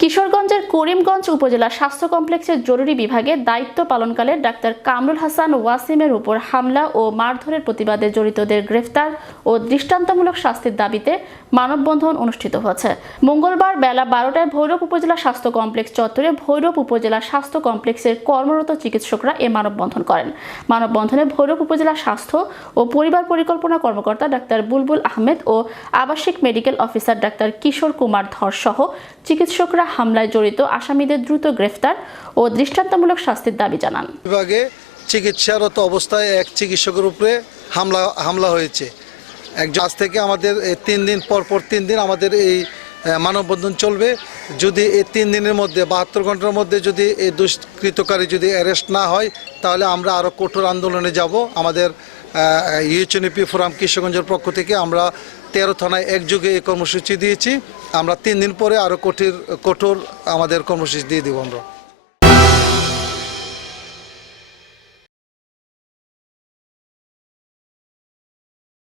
কিশোরগঞ্জের করিমগঞ্জ উপজেলা স্বাস্থ্য কমপ্লেক্সের জরুরি বিভাগে দায়িত্ব পালনকালে ডাক্তার কামরুল হাসান ওয়াসিমের উপর হামলা ও মারধরের প্রতিবাদে জড়িতদের গ্রেফতার ও দৃষ্টান্তমূলক শাস্তির দাবিতে মানববন্ধন অনুষ্ঠিত হয়েছে। মঙ্গলবার বেলা 12টায় ভৈরব উপজেলা স্বাস্থ্য কমপ্লেক্স চত্বরে ভৈরব উপজেলা স্বাস্থ্য কমপ্লেক্সের কর্মরত চিকিৎসকরা এ মানববন্ধন করেন। মানববন্ধনে ভৈরব উপজেলা স্বাস্থ্য ও পরিবার পরিকল্পনা কর্মকর্তা ডাক্তার বুলবুল আহমেদ ও আবাসিক medical officer doctor Kishore Kumar ধর সহ চিকিৎসকরা হামলায় জড়িত আসামিদের দ্রুত গ্রেফতার ও দৃষ্টান্তমূলক শাস্তির দাবি জানান। বিভাগে চিকিৎসারত অবস্থায় এক চিকিৎসকের উপরে হামলা হয়েছে। আজ থেকে আমাদের 3 দিন পর 3 দিন আমাদের এই মানববন্ধন চলবে। যদি এই 3 দিনের মধ্যে 72 ঘন্টার মধ্যে যদি এই দুষ্কৃতকারী যদি অ্যারেস্ট না হয় তাহলে আমরা আরও কঠোর আন্দোলনে যাব। আমাদের ইউএনএপি ফোরাম কিশোরগঞ্জের পক্ষ থেকে আমরা 13 থানায় একযোগে এই কর্মসূচি দিয়েছি। আমরা 3 দিন পরে আরও কঠোর আমাদের কর্মসূচি দিয়ে দেব আমরা।